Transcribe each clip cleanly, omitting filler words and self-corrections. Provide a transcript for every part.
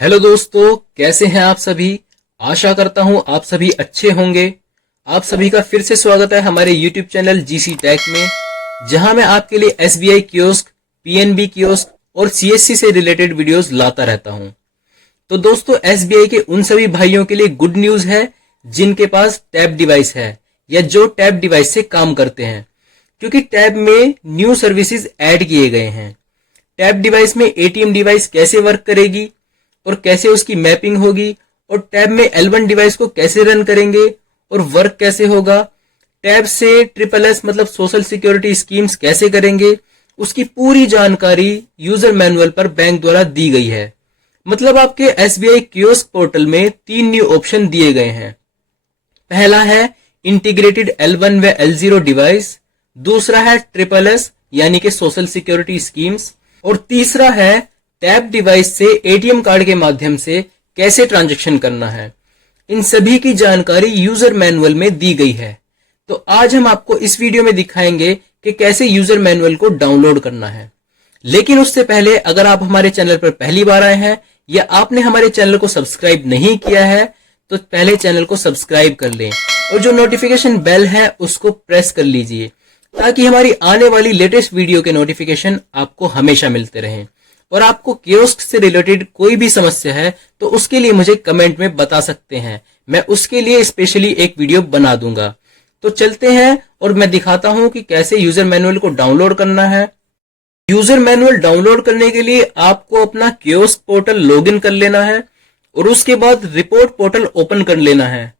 Hello दोस्तों, कैसे हैं आप सभी। आशा करता हूं आप सभी अच्छे होंगे। आप सभी का फिर से स्वागत है हमारे यूट्यूब चैनल जीसी टेक में, जहां मैं आपके लिए एसबीआई कियोस्क, पीएनबी कियोस्क और सीएससी से रिलेटेड वीडियोस लाता रहता हूं। तो दोस्तों, एसबीआई के उन सभी भाइयों के लिए गुड न्यूज है जिनके पास टैब डिवाइस है या जो टैब डिवाइस से काम करते हैं, क्योंकि टैब में न्यू सर्विसेज ऐड किए गए हैं। टैब डिवाइस में एटीएम डिवाइस कैसे वर्क करेगी और कैसे उसकी मैपिंग होगी, और टैब में L1 डिवाइस को कैसे रन करेंगे और वर्क कैसे होगा, टैब से SSS मतलब सोशल सिक्योरिटी स्कीम्स कैसे करेंगे, उसकी पूरी जानकारी यूजर मैनुअल पर बैंक द्वारा दी गई है। मतलब आपके एसबीआई कियोस्क पोर्टल में 3 न्यू ऑप्शन दिए गए हैं। पहला है इंटीग्रेटेड L1 व L0 डिवाइस, दूसरा है SSS यानी कि सोशल सिक्योरिटी स्कीम्स, और तीसरा है टैब डिवाइस से एटीएम कार्ड के माध्यम से कैसे ट्रांजैक्शन करना है। इन सभी की जानकारी यूजर मैनुअल में दी गई है। तो आज हम आपको इस वीडियो में दिखाएंगे कि कैसे यूजर मैनुअल को डाउनलोड करना है। लेकिन उससे पहले अगर आप हमारे चैनल पर पहली बार आए हैं या आपने हमारे चैनल को सब्सक्राइब नहीं किया है तो पहले चैनल को सब्सक्राइब कर लें और जो नोटिफिकेशन बेल है उसको प्रेस कर लीजिए, ताकि हमारी आने वाली लेटेस्ट वीडियो के नोटिफिकेशन आपको हमेशा मिलते रहें। और आपको कियोस्क से रिलेटेड कोई भी समस्या है तो उसके लिए मुझे कमेंट में बता सकते हैं, मैं उसके लिए स्पेशली एक वीडियो बना दूंगा। तो चलते हैं और मैं दिखाता हूं कि कैसे यूजर मैनुअल को डाउनलोड करना है। यूजर मैनुअल डाउनलोड करने के लिए आपको अपना कियोस्क पोर्टल लॉगिन कर लेना है और उसके बाद रिपोर्ट पोर्टल ओपन कर लेना है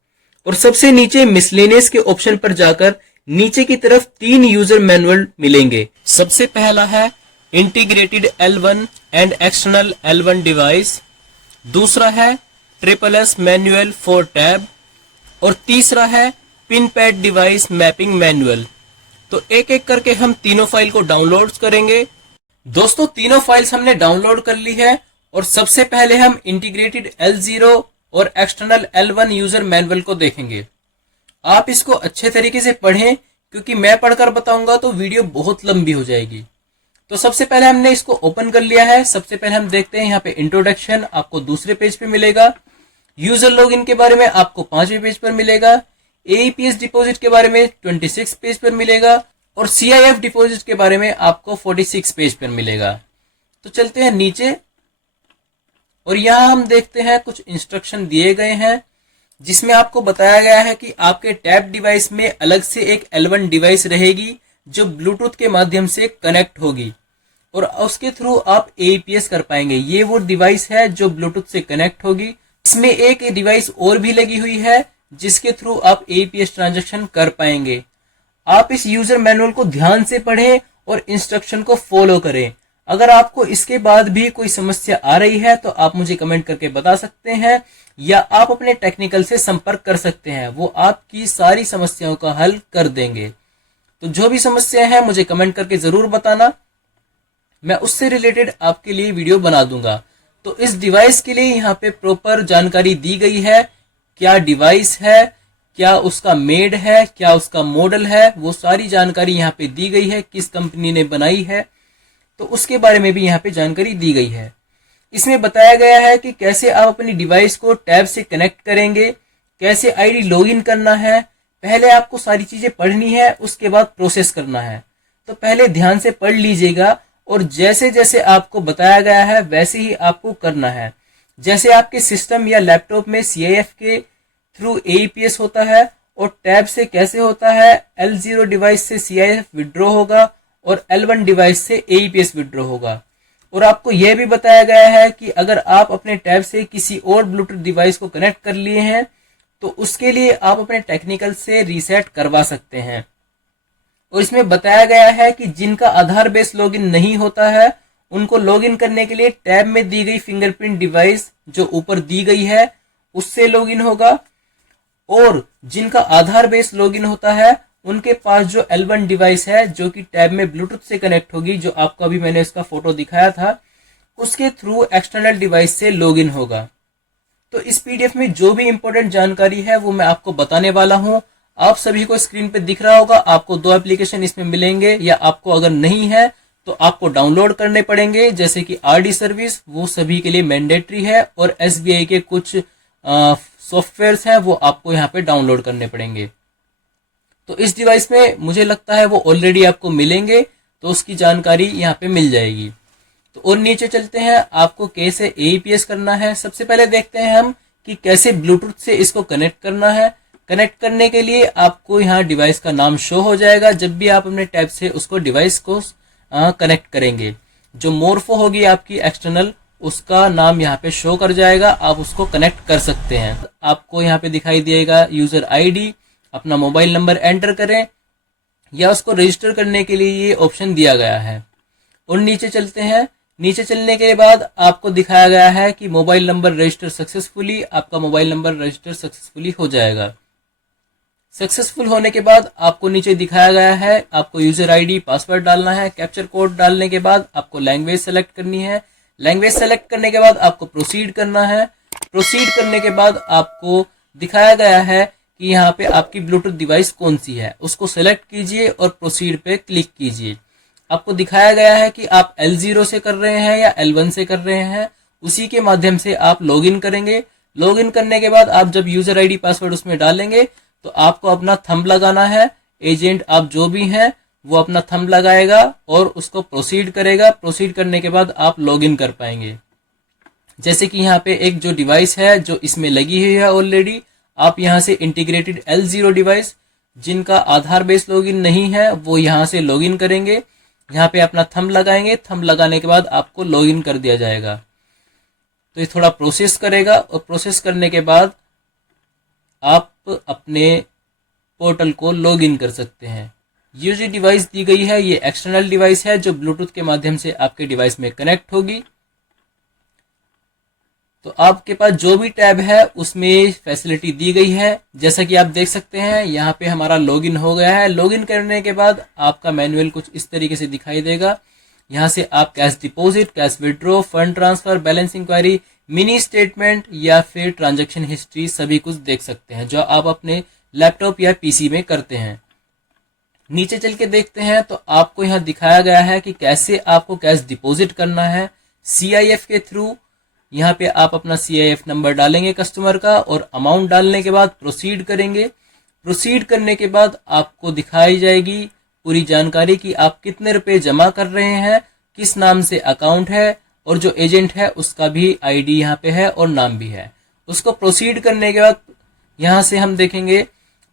और सबसे नीचे मिसलेनियस के ऑप्शन पर जाकर नीचे की तरफ 3 यूजर मैनुअल मिलेंगे। सबसे पहला है integrated L1 and external L1 device, दूसरा है SSS मैनुअल फॉर टैब और तीसरा है pin pad device mapping manual. तो एक एक करके हम तीनों फाइल को डाउनलोड करेंगे। दोस्तों, तीनों फाइल्स हमने डाउनलोड कर ली है और सबसे पहले हम इंटीग्रेटेड L0 और एक्सटर्नल L1 यूजर मैनुअल को देखेंगे। आप इसको अच्छे तरीके से पढ़ें, क्योंकि मैं पढ़कर बताऊंगा तो वीडियो बहुत लंबी हो जाएगी। तो सबसे पहले हमने इसको ओपन कर लिया है। सबसे पहले हम देखते हैं यहाँ पे इंट्रोडक्शन आपको दूसरे पेज पे मिलेगा, यूजर लॉगिन के बारे में आपको 5वें पेज पर मिलेगा, एईपीएस डिपॉजिट के बारे में 26 पेज पर मिलेगा और सीआईएफ डिपॉजिट के बारे में आपको 46 पेज पर मिलेगा। तो चलते हैं नीचे और यहाँ हम देखते हैं कुछ इंस्ट्रक्शन दिए गए हैं, जिसमें आपको बताया गया है कि आपके टैब डिवाइस में अलग से एक L1 डिवाइस रहेगी जो ब्लूटूथ के माध्यम से कनेक्ट होगी और उसके थ्रू आप एईपीएस कर पाएंगे। ये वो डिवाइस है जो ब्लूटूथ से कनेक्ट होगी। इसमें एक डिवाइस और भी लगी हुई है जिसके थ्रू आप एईपीएस ट्रांजैक्शन कर पाएंगे। आप इस यूजर मैनुअल को ध्यान से पढ़ें और इंस्ट्रक्शन को फॉलो करें। अगर आपको इसके बाद भी कोई समस्या आ रही है तो आप मुझे कमेंट करके बता सकते हैं या आप अपने टेक्निकल से संपर्क कर सकते हैं, वो आपकी सारी समस्याओं का हल कर देंगे। तो जो भी समस्या है मुझे कमेंट करके जरूर बताना, मैं उससे रिलेटेड आपके लिए वीडियो बना दूंगा। तो इस डिवाइस के लिए यहाँ पे प्रॉपर जानकारी दी गई है, क्या डिवाइस है, क्या उसका मेड है, क्या उसका मॉडल है, वो सारी जानकारी यहाँ पे दी गई है, किस कंपनी ने बनाई है, तो उसके बारे में भी यहाँ पे जानकारी दी गई है। इसमें बताया गया है कि कैसे आप अपनी डिवाइस को टैब से कनेक्ट करेंगे, कैसे आईडी लॉगिन करना है। पहले आपको सारी चीजें पढ़नी है, उसके बाद प्रोसेस करना है। तो पहले ध्यान से पढ़ लीजिएगा और जैसे जैसे आपको बताया गया है वैसे ही आपको करना है। जैसे आपके सिस्टम या लैपटॉप में सीआईएफ के थ्रू एईपीएस होता है और टैब से कैसे होता है, L0 डिवाइस से सीआईएफ विड्रॉ होगा और L1 डिवाइस से एईपीएस विड्रॉ होगा। और आपको यह भी बताया गया है कि अगर आप अपने टैब से किसी और ब्लूटूथ डिवाइस को कनेक्ट कर लिए हैं तो उसके लिए आप अपने टेक्निकल से रीसेट करवा सकते हैं। और इसमें बताया गया है कि जिनका आधार बेस लॉगिन नहीं होता है उनको लॉगिन करने के लिए टैब में दी गई फिंगरप्रिंट डिवाइस जो ऊपर दी गई है उससे लॉगिन होगा, और जिनका आधार बेस लॉगिन होता है उनके पास जो L1 डिवाइस है जो कि टैब में ब्लूटूथ से कनेक्ट होगी, जो आपको अभी मैंने उसका फोटो दिखाया था, उसके थ्रू एक्सटर्नल डिवाइस से लॉगिन होगा। तो इस पीडीएफ में जो भी इंपॉर्टेंट जानकारी है वो मैं आपको बताने वाला हूं। आप सभी को स्क्रीन पे दिख रहा होगा, आपको 2 एप्लीकेशन इसमें मिलेंगे, या आपको अगर नहीं है तो आपको डाउनलोड करने पड़ेंगे, जैसे कि आरडी सर्विस, वो सभी के लिए मैंडेटरी है, और एसबीआई के कुछ सॉफ्टवेयर्स हैं वो आपको यहाँ पे डाउनलोड करने पड़ेंगे। तो इस डिवाइस में मुझे लगता है वो ऑलरेडी आपको मिलेंगे, तो उसकी जानकारी यहाँ पे मिल जाएगी। तो और नीचे चलते हैं, आपको कैसे एईपीएस करना है। सबसे पहले देखते हैं हम कि कैसे ब्लूटूथ से इसको कनेक्ट करना है। कनेक्ट करने के लिए आपको यहाँ डिवाइस का नाम शो हो जाएगा जब भी आप अपने टैब से उसको डिवाइस को कनेक्ट करेंगे। जो मोरफो होगी आपकी एक्सटर्नल, उसका नाम यहाँ पे शो कर जाएगा, आप उसको कनेक्ट कर सकते हैं। आपको यहाँ पे दिखाई देगा यूजर आईडी, अपना मोबाइल नंबर एंटर करें, या उसको रजिस्टर करने के लिए ये ऑप्शन दिया गया है। और नीचे चलते हैं, नीचे चलने के बाद आपको दिखाया गया है कि मोबाइल नंबर रजिस्टर सक्सेसफुली, आपका मोबाइल नंबर रजिस्टर सक्सेसफुली हो जाएगा। सक्सेसफुल होने के बाद आपको नीचे दिखाया गया है, आपको यूजर आईडी, पासवर्ड डालना है। कैप्चर कोड डालने के बाद आपको लैंग्वेज सेलेक्ट करनी है। लैंग्वेज सेलेक्ट करने के बाद आपको प्रोसीड करना है। प्रोसीड करने के बाद आपको दिखाया गया है कि यहाँ पे आपकी ब्लूटूथ डिवाइस कौन सी है, उसको सेलेक्ट कीजिए और प्रोसीड पे क्लिक कीजिए। आपको दिखाया गया है कि आप L0 से कर रहे हैं या L1 से कर रहे हैं, उसी के माध्यम से आप लॉगिन करेंगे। लॉगिन करने के बाद आप जब यूजर आईडी पासवर्ड उसमें डालेंगे तो आपको अपना थंब लगाना है। एजेंट आप जो भी हैं वो अपना थंब लगाएगा और उसको प्रोसीड करेगा। प्रोसीड करने के बाद आप लॉगिन कर पाएंगे। जैसे कि यहाँ पे एक जो डिवाइस है जो इसमें लगी हुई है ऑलरेडी, आप यहाँ से इंटीग्रेटेड L0 डिवाइस जिनका आधार बेस लॉगिन नहीं है वो यहाँ से लॉगिन करेंगे। यहाँ पे अपना थंब लगाएंगे, थंब लगाने के बाद आपको लॉगिन कर दिया जाएगा। तो ये थोड़ा प्रोसेस करेगा, और प्रोसेस करने के बाद आप अपने पोर्टल को लॉगिन कर सकते हैं। ये जो डिवाइस दी गई है ये एक्सटर्नल डिवाइस है जो ब्लूटूथ के माध्यम से आपके डिवाइस में कनेक्ट होगी। तो आपके पास जो भी टैब है उसमें फैसिलिटी दी गई है। जैसा कि आप देख सकते हैं यहाँ पे हमारा लॉगिन हो गया है। लॉगिन करने के बाद आपका मैनुअल कुछ इस तरीके से दिखाई देगा। यहाँ से आप cash deposit, cash withdraw, fund transfer, balance inquiry, mini statement या फिर ट्रांजैक्शन हिस्ट्री सभी कुछ देख सकते हैं जो आप अपने लैपटॉप या पीसी में करते हैं। नीचे चल के देखते हैं तो आपको यहाँ दिखाया गया है कि कैसे आपको कैश डिपॉजिट करना है CIF के थ्रू। यहाँ पे आप अपना CIF नंबर डालेंगे कस्टमर का, और अमाउंट डालने के बाद प्रोसीड करेंगे। प्रोसीड करने के बाद आपको दिखाई जाएगी पूरी जानकारी कि आप कितने रुपए जमा कर रहे हैं, किस नाम से अकाउंट है, और जो एजेंट है उसका भी आईडी यहाँ पे है और नाम भी है। उसको प्रोसीड करने के बाद यहाँ से हम देखेंगे,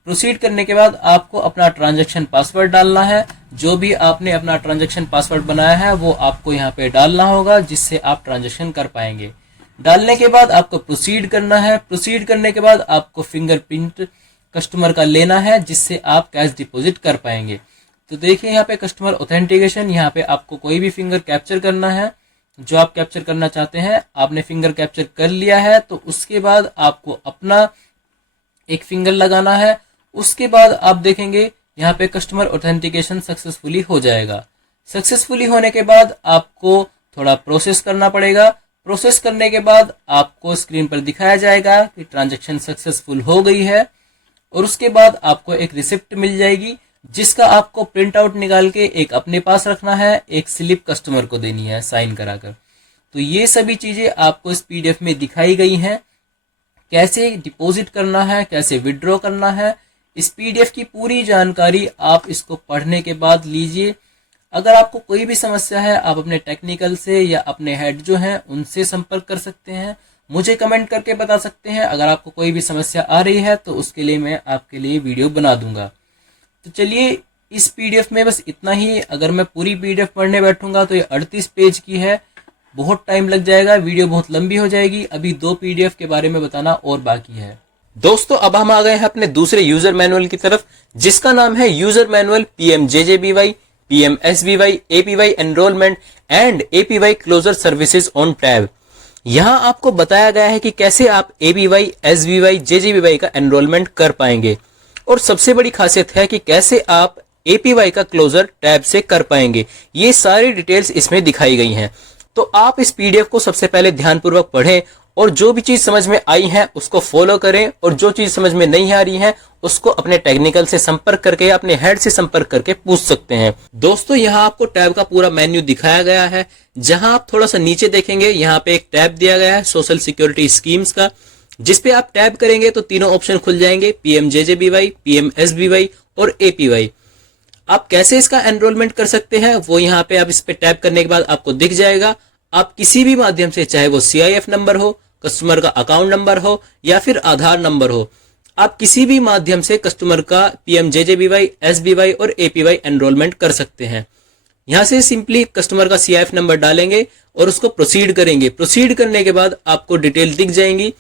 प्रोसीड करने के बाद आपको अपना ट्रांजैक्शन पासवर्ड डालना है। जो भी आपने अपना ट्रांजैक्शन पासवर्ड बनाया है वो आपको यहाँ पे डालना होगा, जिससे आप ट्रांजैक्शन कर पाएंगे। डालने के बाद आपको प्रोसीड करना है। प्रोसीड करने के बाद आपको फिंगरप्रिंट कस्टमर का लेना है, जिससे आप कैश डिपॉजिट कर पाएंगे। तो देखिए यहाँ पे कस्टमर ऑथेंटिकेशन, यहाँ पे आपको कोई भी फिंगर कैप्चर करना है जो आप कैप्चर करना चाहते हैं। आपने फिंगर कैप्चर कर लिया है तो उसके बाद आपको अपना एक फिंगर लगाना है। उसके बाद आप देखेंगे यहाँ पे कस्टमर ऑथेंटिकेशन सक्सेसफुली हो जाएगा। सक्सेसफुली होने के बाद आपको थोड़ा प्रोसेस करना पड़ेगा। प्रोसेस करने के बाद आपको स्क्रीन पर दिखाया जाएगा कि ट्रांजैक्शन सक्सेसफुल हो गई है, और उसके बाद आपको एक रिसिप्ट मिल जाएगी जिसका आपको प्रिंट आउट निकाल के एक अपने पास रखना है, एक स्लिप कस्टमर को देनी है साइन कराकर। तो ये सभी चीजें आपको इस PDF में दिखाई गई हैं। कैसे डिपॉजिट करना है, कैसे विड्रॉ करना है, इस PDF की पूरी जानकारी आप इसको पढ़ने के बाद लीजिए। अगर आपको कोई भी समस्या है आप अपने टेक्निकल से या अपने हेड जो हैं उनसे संपर्क कर सकते हैं, मुझे कमेंट करके बता सकते हैं। अगर आपको कोई भी समस्या आ रही है तो उसके लिए मैं आपके लिए वीडियो बना दूंगा। तो चलिए, इस PDF में बस इतना ही। अगर मैं पूरी PDF पढ़ने बैठूंगा तो ये 38 पेज की है, बहुत टाइम लग जाएगा, वीडियो बहुत लंबी हो जाएगी। अभी 2 PDF के बारे में बताना और बाकी है। दोस्तों, अब हम आ गए हैं अपने दूसरे यूजर मैनुअल की तरफ, जिसका नाम है user manual PMJJBY, PMSBY, APY enrolment and APY closure services on tab. यहाँ आपको बताया गया है कि कैसे आप APY, SBY, JJBY का एनरोलमेंट कर पाएंगे, और सबसे बड़ी खासियत है कि कैसे आप APY का क्लोजर टैब से कर पाएंगे। ये सारी डिटेल्स इसमें दिखाई गई हैं। तो आप इस PDF को सबसे पहले ध्यानपूर्वक पढ़ें और जो भी चीज समझ में आई है उसको फॉलो करें, और जो चीज समझ में नहीं आ रही है उसको अपने टेक्निकल से संपर्क करके, अपने हेड से संपर्क करके पूछ सकते हैं। दोस्तों यहाँ आपको टैब का पूरा मेन्यू दिखाया गया है। जहां आप थोड़ा सा नीचे देखेंगे यहाँ पे एक टैब दिया गया है सोशल सिक्योरिटी स्कीम्स का, जिसपे आप टैब करेंगे तो तीनों ऑप्शन खुल जाएंगे, पीएमजेजेबीवाई, पीएमएसबीवाई और एपीवाई। आप कैसे इसका एनरोलमेंट कर सकते हैं वो यहाँ पे आप इस पे टैप करने के बाद आपको दिख जाएगा। आप किसी भी माध्यम से, चाहे वो CIF नंबर हो, कस्टमर का अकाउंट नंबर हो या फिर आधार नंबर हो, आप किसी भी माध्यम से कस्टमर का पीएमजेजेबीवाई, एसबीवाई और एपीवाई एनरोलमेंट कर सकते हैं। यहां से सिंपली कस्टमर का CIF नंबर डालेंगे और उसको प्रोसीड करेंगे। प्रोसीड करने के बाद आपको डिटेल दिख जाएंगी।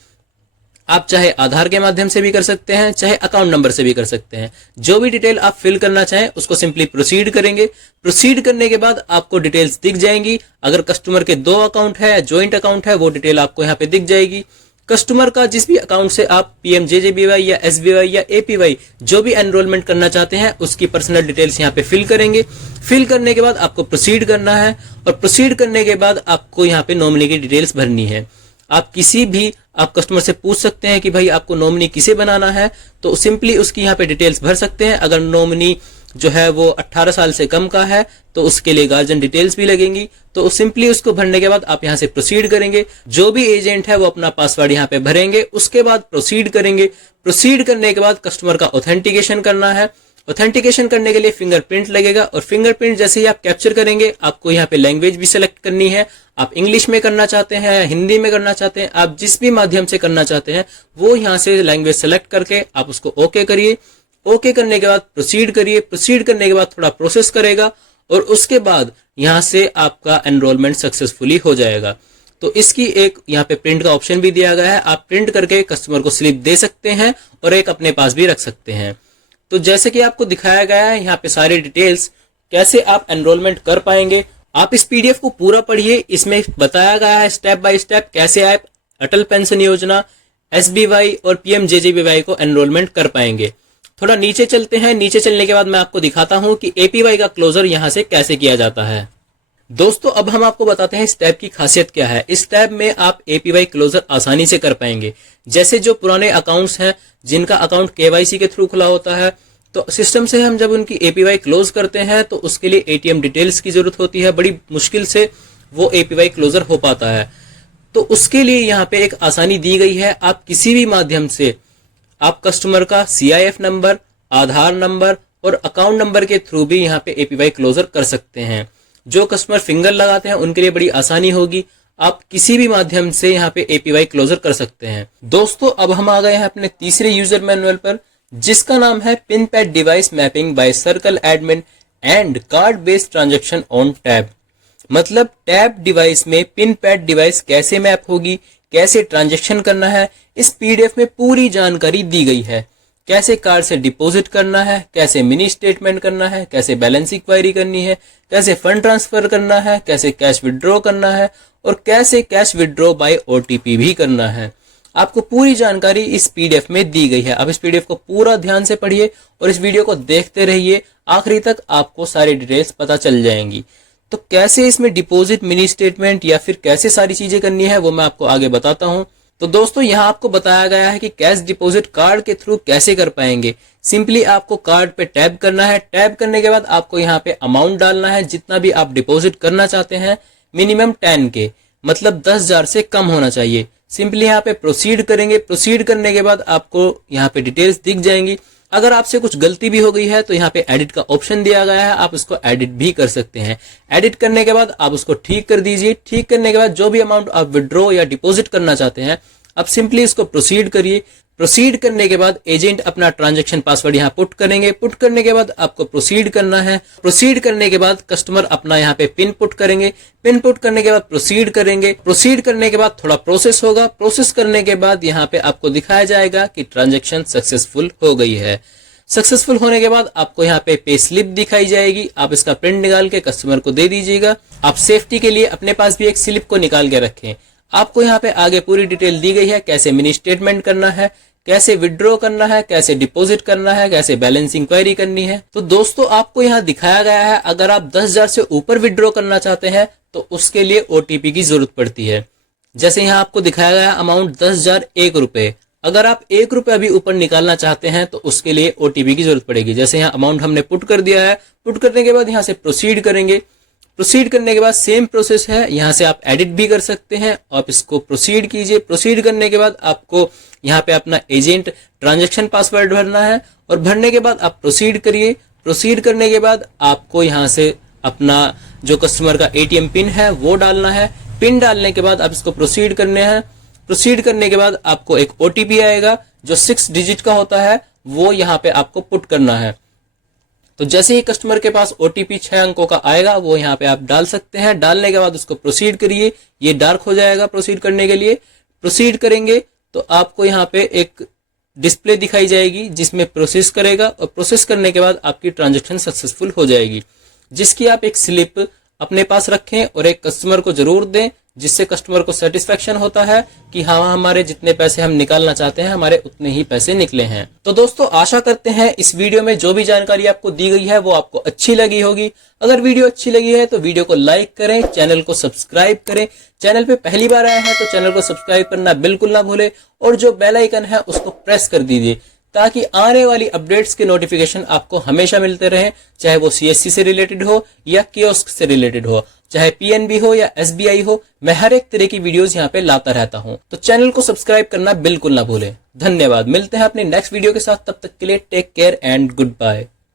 आप चाहे आधार के माध्यम से भी कर सकते हैं, चाहे अकाउंट नंबर से भी कर सकते हैं। जो भी डिटेल आप फिल करना चाहें उसको सिंपली प्रोसीड करेंगे। प्रोसीड करने के बाद आपको डिटेल्स दिख जाएंगी। अगर कस्टमर के 2 अकाउंट है, ज्वाइंट अकाउंट है, वो डिटेल आपको यहाँ पे दिख जाएगी। कस्टमर का जिस भी अकाउंट से आप पीएमजेजेबीवाई या एसबीवाई या एपीवाई जो भी एनरोलमेंट करना चाहते हैं उसकी पर्सनल डिटेल्स यहाँ पे फिल करेंगे। फिल करने के बाद आपको प्रोसीड करना है, और प्रोसीड करने के बाद आपको यहाँ पे नॉमिनी की डिटेल्स भरनी है। आप किसी भी आप कस्टमर से पूछ सकते हैं कि भाई आपको नॉमिनी किसे बनाना है, तो सिंपली उसकी यहाँ पे डिटेल्स भर सकते हैं। अगर नॉमिनी जो है वो 18 साल से कम का है तो उसके लिए गार्जियन डिटेल्स भी लगेंगी। तो सिंपली उसको भरने के बाद आप यहाँ से प्रोसीड करेंगे। जो भी एजेंट है वो अपना पासवर्ड यहाँ पे भरेंगे, उसके बाद प्रोसीड करेंगे। प्रोसीड करने के बाद कस्टमर का ऑथेंटिकेशन करना है। ऑथेंटिकेशन करने के लिए फिंगरप्रिंट लगेगा, और फिंगरप्रिंट जैसे ही आप कैप्चर करेंगे आपको यहाँ पे लैंग्वेज भी सिलेक्ट करनी है। आप इंग्लिश में करना चाहते हैं, हिंदी में करना चाहते हैं, आप जिस भी माध्यम से करना चाहते हैं वो यहाँ से लैंग्वेज सेलेक्ट करके आप उसको ओके करिए। ओके करने के बाद प्रोसीड करिए। प्रोसीड करने के बाद थोड़ा प्रोसेस करेगा, और उसके बाद यहाँ से आपका एनरोलमेंट सक्सेसफुली हो जाएगा। तो इसकी एक यहाँ पे प्रिंट का ऑप्शन भी दिया गया है। आप प्रिंट करके कस्टमर को स्लिप दे सकते हैं और एक अपने पास भी रख सकते हैं। तो जैसे कि आपको दिखाया गया है यहाँ पे सारी डिटेल्स कैसे आप एनरोलमेंट कर पाएंगे। आप इस PDF को पूरा पढ़िए, इसमें बताया गया है स्टेप बाय स्टेप कैसे आप अटल पेंशन योजना, SBY और पीएमजेजेबीवाई को एनरोलमेंट कर पाएंगे। थोड़ा नीचे चलते हैं। नीचे चलने के बाद मैं आपको दिखाता हूं कि APY का क्लोजर यहां से कैसे किया जाता है। दोस्तों अब हम आपको बताते हैं इस टैब की खासियत क्या है। इस टैब में आप APY क्लोजर आसानी से कर पाएंगे। जैसे जो पुराने अकाउंट्स हैं जिनका अकाउंट KYC के थ्रू खुला होता है, तो सिस्टम से हम जब उनकी APY क्लोज करते हैं तो उसके लिए ATM डिटेल्स की जरूरत होती है। बड़ी मुश्किल से वो APY क्लोजर हो पाता है। तो उसके लिए यहाँ पे एक आसानी दी गई है। आप किसी भी माध्यम से आप कस्टमर का CIF नंबर, आधार नंबर और अकाउंट नंबर के थ्रू भी यहाँ पे APY क्लोजर कर सकते हैं। जो कस्टमर फिंगर लगाते हैं उनके लिए बड़ी आसानी होगी। आप किसी भी माध्यम से यहाँ पे APY क्लोजर कर सकते हैं। दोस्तों अब हम आ गए हैं अपने तीसरे यूजर मैनुअल पर, जिसका नाम है pin pad device mapping by circle admin and card based transaction on tab. मतलब टैब डिवाइस में पिन पैड डिवाइस कैसे मैप होगी, कैसे ट्रांजैक्शन करना है, इस PDF में पूरी जानकारी दी गई है। कैसे कार्ड से डिपॉजिट करना है, कैसे मिनी स्टेटमेंट करना है, कैसे बैलेंस इंक्वायरी करनी है, कैसे फंड ट्रांसफर करना है, कैसे कैश विड्रॉ करना है और कैसे कैश विड्रॉ बाय OTP भी करना है। आपको पूरी जानकारी इस PDF में दी गई है। अब इस PDF को पूरा ध्यान से पढ़िए और इस वीडियो को देखते रहिए, आखिरी तक आपको सारी डिटेल्स पता चल जाएंगी। तो कैसे इसमें डिपॉजिट, मिनी स्टेटमेंट या फिर कैसे सारी चीजें करनी है वो मैं आपको आगे बताता हूं। तो दोस्तों यहाँ आपको बताया गया है कि कैश डिपॉजिट कार्ड के थ्रू कैसे कर पाएंगे। सिंपली आपको कार्ड पे टैप करना है। टैप करने के बाद आपको यहाँ पे अमाउंट डालना है, जितना भी आप डिपॉजिट करना चाहते हैं। मिनिमम 10K मतलब 10,000 से कम होना चाहिए। सिंपली यहाँ पे प्रोसीड करेंगे। प्रोसीड करने के बाद आपको यहाँ पे डिटेल्स दिख जाएंगी। अगर आपसे कुछ गलती भी हो गई है तो यहाँ पे एडिट का ऑप्शन दिया गया है, आप इसको एडिट भी कर सकते हैं। एडिट करने के बाद आप उसको ठीक कर दीजिए। ठीक करने के बाद जो भी अमाउंट आप विड्रॉ या डिपॉजिट करना चाहते हैं आप सिंपली इसको प्रोसीड करिए। प्रोसीड करने के बाद एजेंट अपना ट्रांजैक्शन पासवर्ड यहाँ पुट करेंगे। पुट करने के बाद आपको प्रोसीड करना है। प्रोसीड करने के बाद कस्टमर अपना यहाँ पे पिन पुट करेंगे। पिन पुट करने के बाद प्रोसीड करेंगे। प्रोसीड करने के बाद थोड़ा प्रोसेस होगा। प्रोसेस करने के बाद यहाँ पे आपको दिखाया जाएगा कि ट्रांजैक्शन सक्सेसफुल हो गई है। सक्सेसफुल होने के बाद आपको यहाँ पे पे स्लिप दिखाई जाएगी। आप इसका प्रिंट निकाल के कस्टमर को दे दीजिएगा। आप सेफ्टी के लिए अपने पास भी एक स्लिप को निकाल के रखें। आपको यहाँ पे आगे पूरी डिटेल दी गई है, कैसे मिनी स्टेटमेंट करना है, कैसे विड्रॉ करना है, कैसे डिपॉजिट करना है, कैसे बैलेंस इंक्वायरी करनी है। तो दोस्तों आपको यहाँ दिखाया गया है अगर आप 10,000 से ऊपर विड्रॉ करना चाहते हैं तो उसके लिए OTP की जरूरत पड़ती है। जैसे यहाँ आपको दिखाया गया अमाउंट 10,001 रुपए। अगर आप 1 रुपए अभी ऊपर निकालना चाहते हैं तो उसके लिए ओटीपी की जरूरत पड़ेगी। जैसे यहाँ अमाउंट हमने पुट कर दिया है, पुट करने के बाद यहाँ से प्रोसीड करेंगे। प्रोसीड करने के बाद सेम प्रोसेस है, यहाँ से आप एडिट भी कर सकते हैं। आप इसको प्रोसीड कीजिए। प्रोसीड करने के बाद आपको यहाँ पे अपना एजेंट ट्रांजैक्शन पासवर्ड भरना है और भरने के बाद आप प्रोसीड करिए। प्रोसीड करने के बाद आपको यहाँ से अपना जो कस्टमर का एटीएम पिन है वो डालना है। पिन डालने के बाद आप इसको प्रोसीड करने हैं। प्रोसीड करने के बाद आपको एक ओटीपी आएगा जो 6 डिजिट का होता है, वो यहाँ पे आपको पुट करना है। तो जैसे ही कस्टमर के पास ओटीपी 6 अंकों का आएगा वो यहाँ पे आप डाल सकते हैं। डालने के बाद उसको प्रोसीड करिए। ये डार्क हो जाएगा प्रोसीड करने के लिए। प्रोसीड करेंगे तो आपको यहाँ पे एक डिस्प्ले दिखाई जाएगी जिसमें प्रोसेस करेगा और प्रोसेस करने के बाद आपकी ट्रांजैक्शन सक्सेसफुल हो जाएगी, जिसकी आप एक स्लिप अपने पास रखें और एक कस्टमर को जरूर दें, जिससे कस्टमर को सेटिस्फेक्शन होता है कि हाँ हमारे जितने पैसे हम निकालना चाहते हैं हमारे उतने ही पैसे निकले हैं। तो दोस्तों आशा करते हैं इस वीडियो में जो भी जानकारी आपको दी गई है वो आपको अच्छी लगी होगी। अगर वीडियो अच्छी लगी है तो वीडियो को लाइक करें, चैनल को सब्सक्राइब करें। चैनल पे पहली बार आए हैं तो चैनल को सब्सक्राइब करना बिल्कुल ना भूले और जो बेल आइकन है उसको प्रेस कर दीजिए ताकि आने वाली अपडेट्स के नोटिफिकेशन आपको हमेशा मिलते रहें, चाहे वो सीएससी से रिलेटेड हो या कियोस्क से रिलेटेड हो, चाहे पीएनबी हो या एसबीआई हो। मैं हर एक तरह की वीडियोस यहाँ पे लाता रहता हूँ, तो चैनल को सब्सक्राइब करना बिल्कुल ना भूलें। धन्यवाद। मिलते हैं अपने नेक्स्ट वीडियो के साथ, तब तक के लिए take care and good bye.